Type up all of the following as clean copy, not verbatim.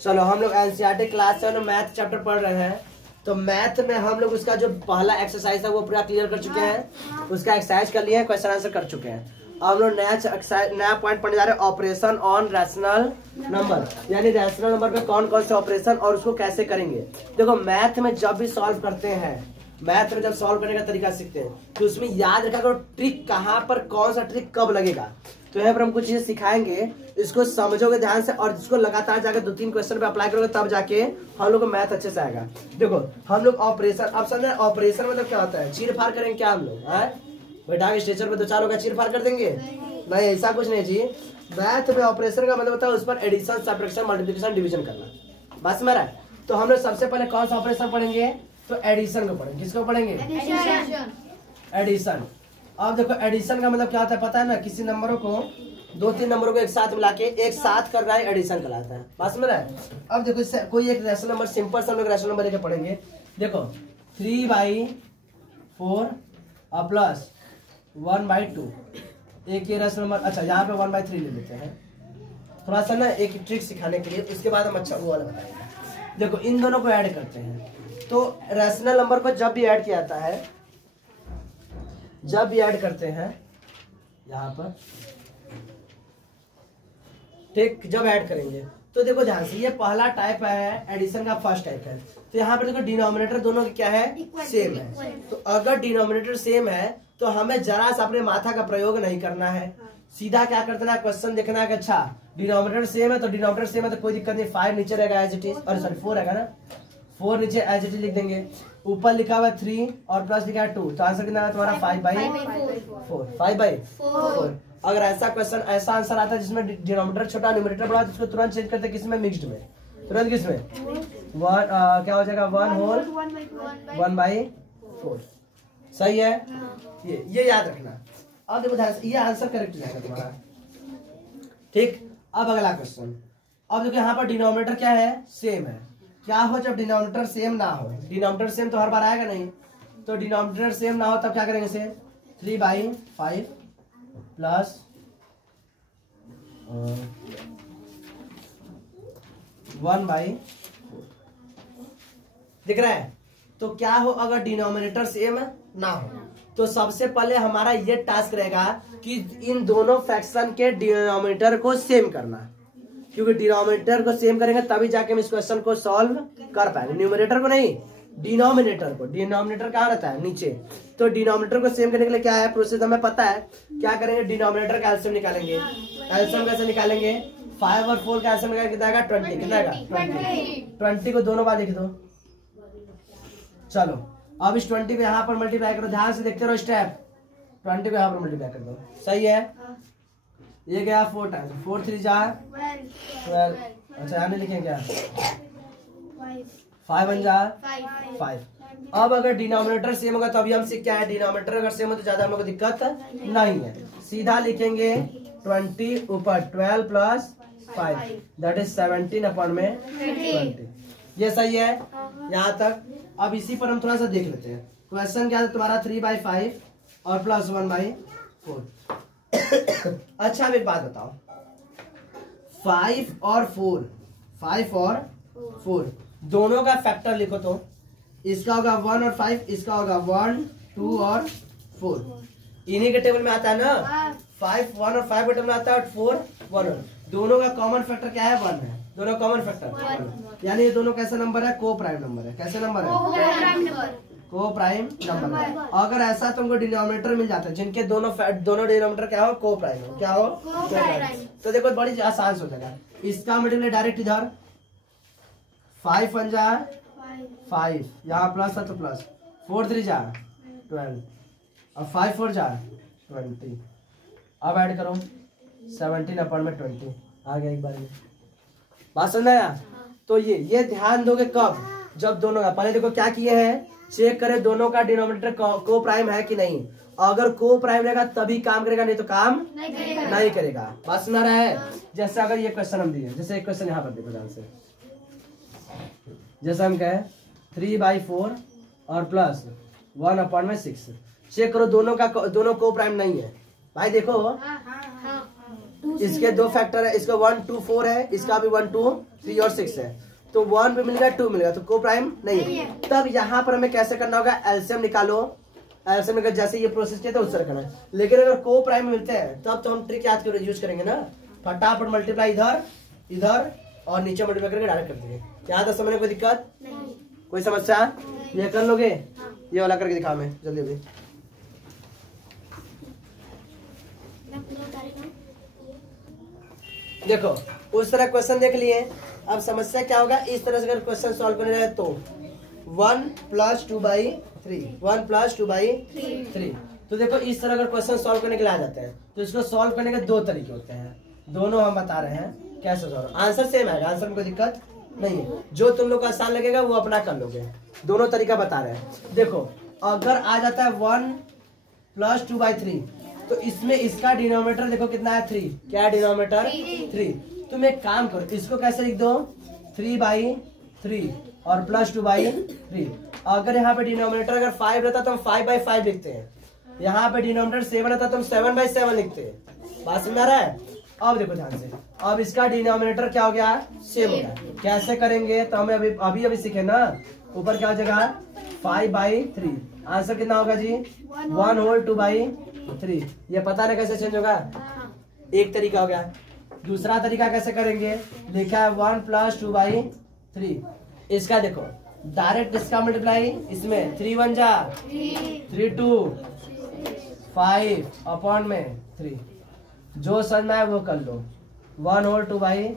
चलो हम लोग एनसीईआरटी क्लास 7 मैथ चैप्टर पढ़ रहे हैं। तो मैथ में हम लोग उसका जो पहला एक्सरसाइज है वो पूरा क्लियर कर चुके हैं। उसका एक्सरसाइज कर लिए, क्वेश्चन आंसर कर चुके हैं। अब हम लोग नया पॉइंट पढ़ने जा रहे हैं, ऑपरेशन ऑन रैशनल नंबर, यानी रैशनल नंबर पे कौन कौन से ऑपरेशन और उसको कैसे करेंगे। देखो मैथ में जब भी सॉल्व करते हैं, मैथ में जब सॉल्व करने का तरीका सीखते हैं तो उसमें याद रखा करो ट्रिक कहाँ पर, कौन सा ट्रिक कब लगेगा। तो यहाँ पर हम कुछ चीजें सिखाएंगे, इसको समझोगे ध्यान से और इसको लगातार जाकर 2-3 क्वेश्चन पे अप्लाई करोगे तब जाके हम लोग को मैथ अच्छे से आएगा। देखो हम लोग ऑपरेशन, अब समझे ऑपरेशन मतलब क्या होता है, चीर फाड़ करेंगे क्या हम लोग, बैठा के स्टेशन पे 2-4 लोग चीर फाड़ कर देंगे, नहीं ऐसा कुछ नहीं जी। मैथ में ऑपरेशन का मतलब होता है उस पर एडिशन, सब्ट्रैक्शन, मल्टीप्लिकेशन, डिवीजन करना, बस मेरा। तो हम लोग सबसे पहले कौन सा ऑपरेशन पढ़ेंगे, तो एडिशन को पढ़ेंगे। किसको पढ़ेंगे, एडिशन। अब देखो एडिशन का मतलब क्या होता है पता है ना, किसी नंबरों को 2-3 नंबरों को एक साथ मिला के एक साथ कर रहा है, एडिशन कहलाता है, बस में रहा है। अब देखो इससे कोई एक रैशनल नंबर, सिंपल सा हम लोग रैशनल नंबर लेके पढ़ेंगे। देखो 3/4 और प्लस 1/2, एक ये रैशनल नंबर। अच्छा यहाँ पे 1/3 ले लेते हैं, थोड़ा सा ना एक ट्रिक सिखाने के लिए, उसके बाद हम अच्छा वो वाला बताएंगे। देखो इन दोनों को ऐड करते हैं, तो रैशनल नंबर को जब भी ऐड किया जाता है, जब भी ऐड करते हैं यहाँ पर, ठीक, जब ऐड करेंगे तो देखो ध्यान से, ये पहला टाइप है एडिशन का, फर्स्ट टाइप है। तो यहाँ पर देखो डिनोमिनेटर दोनों के क्या है, सेम है। तो अगर डिनोमिनेटर सेम है तो हमें जरा सा अपने माथा का प्रयोग नहीं करना है, सीधा क्या करना है, क्वेश्चन देखना है कि अच्छा डिनोमिनेटर सेम है तो डिनोमिनेटर सेम है तो कोई दिक्कत नहीं, 5 नीचे रहेगा एज इट इज, और सॉरी 4 रहेगा ना, 4 नीचे एज इट इज लिख देंगे। ऊपर लिखा हुआ 3 और प्लस लिखा है 2, तो आंसर कितना है तुम्हारा 5/4, 5/4। अगर ऐसा क्वेश्चन, ऐसा आंसर आता है जिसमें डिनोमिनेटर छोटा न्यूमरेटर बड़ा, तो उसको तुरंत चेंज करते किसमें, मिक्स्ड में, तुरंत किसमें, क्या हो जाएगा 1/4। सही है, ये याद रखना। अब देखो ये आंसर करेक्ट जाएगा तुम्हारा, ठीक। अब अगला क्वेश्चन, अब देखो यहाँ पर डिनोमिनेटर क्या है, सेम है। क्या हो जब डिनोमिनेटर सेम ना हो, डिनोमिनेटर सेम तो हर बार आएगा नहीं, तो डिनोमिनेटर सेम ना हो तब क्या करेंगे इसे, 3/5 प्लस 1/4 दिख रहा है। तो क्या हो अगर डिनोमिनेटर सेम ना हो, तो सबसे पहले हमारा ये टास्क रहेगा कि इन दोनों फ्रैक्शन के डिनोमिनेटर को सेम करना, क्योंकि डिनोमिनेटर को सेम करेंगे तभी जाके हम इस क्वेश्चन को सॉल्व कर पाएंगे, न्यूमरेटर को नहीं, डिनोमिनेटर को। डिनोमिनेटर कहाँ रहता है, नीचे। तो डिनोमिनेटर को सेम करने के लिए क्या है प्रोसेस, हमें पता है। क्या करेंगे, डिनोमिनेटर का एलसीएम निकालेंगे। एलसीएम कैसे निकालेंगे, 5 और 4 का एलसीएम निकाल कितना आएगा, 20। कितना आएगा, 20 को दोनों बार लिख दो। चलो अब इस 20 को यहाँ पर मल्टीप्लाई करो, ध्यान से देखते रहो स्टेप। 20 को यहाँ पर मल्टीप्लाई कर दो, सही है। ये गया 4 टाइम्स, 4 3 जा 12। अच्छा यहाँ नहीं लिखेंगे क्या, 5 1 जा 5। अब अगर डिनोमिनेटर सेम होगा तो अभी हम सीख क्या है, डिनोमिनेटर अगर सेम हो तो ज्यादा हम लोग को दिक्कत नहीं है, सीधा लिखेंगे 20 ऊपर 12 प्लस 5 दैट इज 17/20। ये सही है यहाँ तक। अब इसी पर हम थोड़ा सा देख लेते हैं, क्वेश्चन क्या है तुम्हारा, 3/5 और प्लस 1/4। अच्छा अब एक बात बताओ, 5 और 4 दोनों का फैक्टर लिखो, तो इसका होगा 1 और 5, इसका होगा 1 2 और 4। इन्हीं के टेबल में आता है ना, 5 1 और 5 के टेबल में आता है, 4 1। दोनों का कॉमन फैक्टर क्या है, 1 है। दोनों कॉमन फैक्टर, यानी ये दोनों कैसे नंबर है, को प्राइम नंबर है। कैसे नंबर है, को प्राइम नंबर है। अगर ऐसा तुमको डिनोमिनेटर मिल जाता है जिनके दोनों डिनोमिनेटर क्या हो, को प्राइम हो, क्या हो, को प्राइम। तो देखो बड़ी आसान हो जाएगा, इसका मल्टीप्लाई डायरेक्ट इधर 5 1 जा 5, यहाँ प्लस है तो प्लस, 4 3 जा 12 और 5 4 जा 20। अब ऐड करो 17/20 आ गया एक बार में, बात समझ आया। तो ये ध्यान दोगे कब, जब दोनों का, पहले देखो क्या किए हैं, चेक करें दोनों का डिनोमिनेटर को प्राइम है कि नहीं। अगर को प्राइम रहेगा तभी काम करेगा, नहीं तो काम नहीं करेगा। बात सुना रहा है। जैसे अगर ये क्वेश्चन हम दिए, जैसे एक क्वेश्चन यहाँ पर देखो ध्यान से, जैसे हम कहें 3/4 और प्लस 1/6। चेक करो दोनों को प्राइम नहीं है भाई। देखो इसके दो फैक्टर है, इसका 1 2 4 है, इसका भी 1 2 3 और 6 है, तो 1 भी मिल गया 2 मिल गया, तो को प्राइम नहीं है। तब यहाँ पर हमें कैसे करना होगा, एलसीएम निकालो। एलसीएम निकाल जैसे ये प्रोसेस किया था उस तरह करना है। लेकिन अगर को प्राइम मिलते हैं तब तो हम ट्रिक याद कर यूज करेंगे ना, फटाफट मल्टीप्लाई इधर इधर और नीचे मल्टीप्लाई करके डायरेक्ट कर देंगे। यहाँ तक समझने कोई दिक्कत नहीं, कोई समस्या? ये कर लोगे? ये वाला करके दिखा मैं जल्दी जल्दी। देखो उस तरह क्वेश्चन देख लिए, अब समस्या क्या होगा, इस तरह से अगर क्वेश्चन सॉल्व करने रहे तो 1 + 2/3 1 + 2/3। तो देखो इस तरह अगर क्वेश्चन सॉल्व करने के लिए आ जाते हैं तो इसको सॉल्व करने के दो तरीके होते हैं, दोनों हम बता रहे हैं कैसे सॉल्व। आंसर सेम आएगा, आंसर में कोई दिक्कत नहीं है, जो तुम लोग को आसान लगेगा वो अपना कर लोगे। दोनों तरीका बता रहे हैं। देखो अगर आ जाता है 1 + 2/3 तो इसमें इसका डिनोमिनेटर देखो कितना है 3, क्या है डिनोमिनेटर 3। तुम एक काम करो, इसको कैसे लिख दो 3/3 और + 2/3। अगर यहाँ पे डिनोमिनेटर अगर 5 रहता तो हम 5/5 लिखते हैं, यहाँ पे डिनोमिनेटर 7 रहता तो हम 7/7 लिखते हैं। बात समझ आ रहा है? अब देखो ध्यान से, अब इसका डिनोमिनेटर क्या हो गया, सेम हो गया। कैसे करेंगे तो हमें अभी सीखे ना, ऊपर क्या हो जाएगा 5/3। आंसर कितना होगा जी 1 होल 2/3। ये पता नहीं कैसे चेंज होगा, एक तरीका हो गया। दूसरा तरीका कैसे करेंगे, लिखा है 1 + 2/3। इसका देखो डायरेक्ट इसका मल्टीप्लाई, इसमें 3 1 जा 3 2 5 अपॉन में 3, जो समझ में आए वो कर लो। 1 होल 2/3,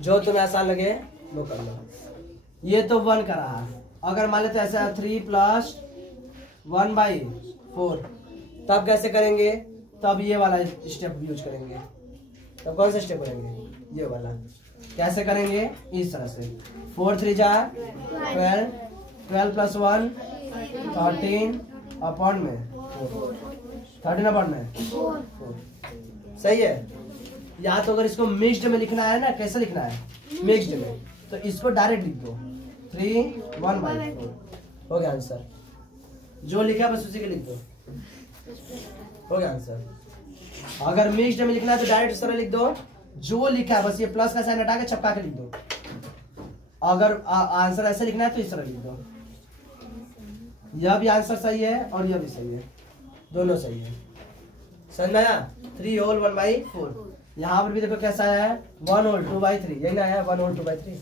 जो तुम्हें आसान लगे वो कर लो। ये तो 1 का रहा, अगर मान लेते ऐसा 3 + 1/4, तब कैसे करेंगे, तब ये वाला स्टेप यूज करेंगे। तब कौन सा स्टेप करेंगे, ये वाला। कैसे करेंगे, इस तरह से 4 3 जा 12, 12 + 1 13 अपॉन में 13 अपॉन में 4। सही है। या तो अगर इसको मिक्स्ड में लिखना है ना, कैसे लिखना है मिक्स्ड में, तो इसको डायरेक्ट लिख दो 3 1/4, हो गया आंसर। जो लिखा बस उसी के लिख दो, हो गया आंसर। अगर मिक्स्ड में लिखना है तो डायरेक्ट इस तरह लिख दो, जो लिखा है बस ये प्लस का साइन हटा के छपका के लिख दो। अगर आंसर ऐसे लिखना है तो इस तरह लिख दो। यह भी आंसर सही है और यह भी सही है, दोनों सही है। समझ में आया? 3 होल 1/4। यहाँ पर भी देखो कैसा है 1 होल 2/3, यही ना है 1 होल 2/3,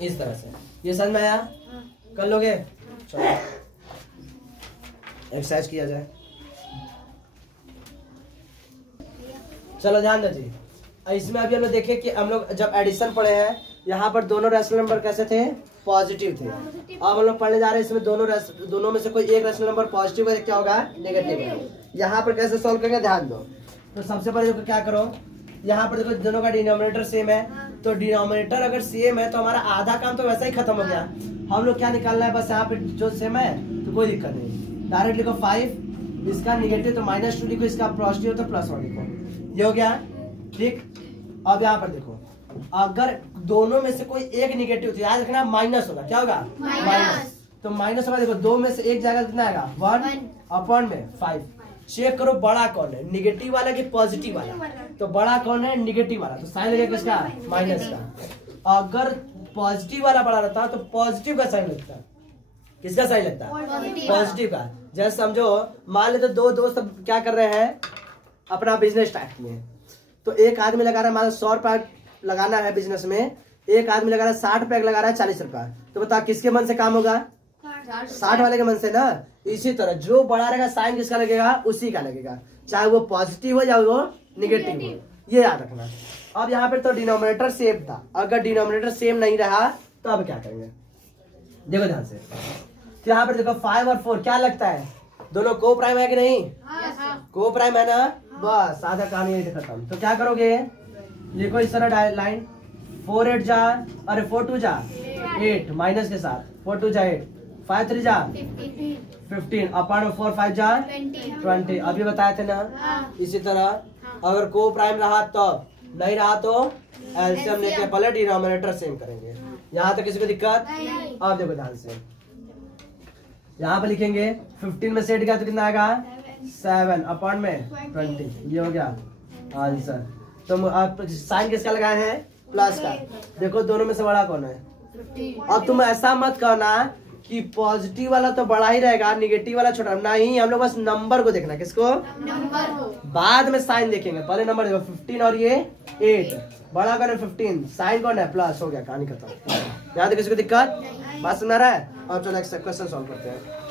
इस तरह से। ये समझ में आया? कर लोगे? चलो एक्सरसाइज किया जाए। चलो ध्यान दीजिए, इसमें अभी हम लोग देखे कि हम लोग जब एडिशन पढ़े हैं, यहाँ पर दोनों रैशनल नंबर कैसे थे, पॉजिटिव थे। अब हम लोग पढ़ने जा रहे हैं इसमें दोनों में से कोई एक रैशनल नंबर पॉजिटिव है, क्या होगा नेगेटिव है। यहाँ पर कैसे सॉल्व करेंगे ध्यान दो। तो सबसे पहले देखो क्या करो, यहाँ पर देखो दोनों का डिनोमिनेटर सेम है, तो डिनोमिनेटर अगर सेम है तो हमारा आधा काम तो वैसा ही खत्म हो गया। हम लोग क्या निकालना है, बस यहाँ पे जो सेम है तो कोई दिक्कत नहीं, डायरेक्ट लिखो 5, इसका निगेटिव तो -2 लिखो, इसका पॉजिटिव तो +1 लिखो, ये हो गया ठीक। अब यहाँ पर देखो अगर दोनों में से कोई एक निगेटिव तो याद रखना माइनस होगा, क्या होगा माइनस। तो माइनस होगा, देखो 2 में से एक जाएगा कितना आएगा 1 अपॉन में 5। चेक करो बड़ा कौन है, निगेटिव वाला कि पॉजिटिव वाला, तो बड़ा कौन है निगेटिव वाला, तो साइन लगेगा किसका माइनस का। अगर पॉजिटिव वाला बड़ा रहता तो पॉजिटिव का साइन लगता, किसका साइन लगता पॉजिटिव का। जैसे समझो मान लेते दो दोस्त क्या कर रहे हैं, अपना बिजनेस स्टार्ट किए, तो एक आदमी लगा रहा है मान लो 100 रुपया लगाना है बिजनेस में, एक आदमी लगा रहा है 60 रुपया लगा रहा है 40 रुपया, तो बता किसके मन से काम होगा 60 वाले के मन से ना। इसी तरह जो बड़ा रहेगा साइन किसका लगेगा उसी का लगेगा, चाहे वो पॉजिटिव हो या वो निगेटिव हो, ये याद रखना। अब यहाँ पे तो डिनोमिनेटर सेम था, अगर डिनोमिनेटर सेम नहीं रहा तो अब क्या करेंगे, देखो ध्यान से। तो यहाँ पर देखो 5 और 4 क्या लगता है, दोनों को प्राइम है कि नहीं, को प्राइम है ना, बस आधा कहानी यही खत्म। तो क्या करोगे, लिखो इस तरह लाइन 4 8 जा, अरे 4 2 जा 8 माइनस के साथ, 4 2 जा 8, 5 3 जा 15 अपॉन 4 5 जा 20, अभी बताए थे ना। इसी तरह अगर को प्राइम रहा तो, नहीं रहा तो एलसीएम लेके पहले डिनोमिनेटर सेम करेंगे। यहाँ तक किसी को दिक्कत? अब देखो ध्यान से, यहाँ पे लिखेंगे 15 में से 8 गया तो कितना आएगा 7 अपॉन में 20, ये हो गया आंसर। तो आप साइन किसका लगाए हैं? प्लस का। देखो दोनों में से बड़ा कौन है? अब तुम ऐसा मत कहना कि पॉजिटिव वाला तो बड़ा ही रहेगा, निगेटिव वाला छोटा। नहीं, हम लोग बस नंबर को देखना। किसको? नंबर को। बाद में साइन देखेंगे, पहले नंबर देखो। 15 और ये 8, बड़ा कौन है? 15, साइन कौन है? प्लस। हो गया, कहानी खत्म। यहाँ तक किसी को दिक्कत? बात सुना रहा है? अब चलो एक क्वेश्चन सॉल्व करते हैं।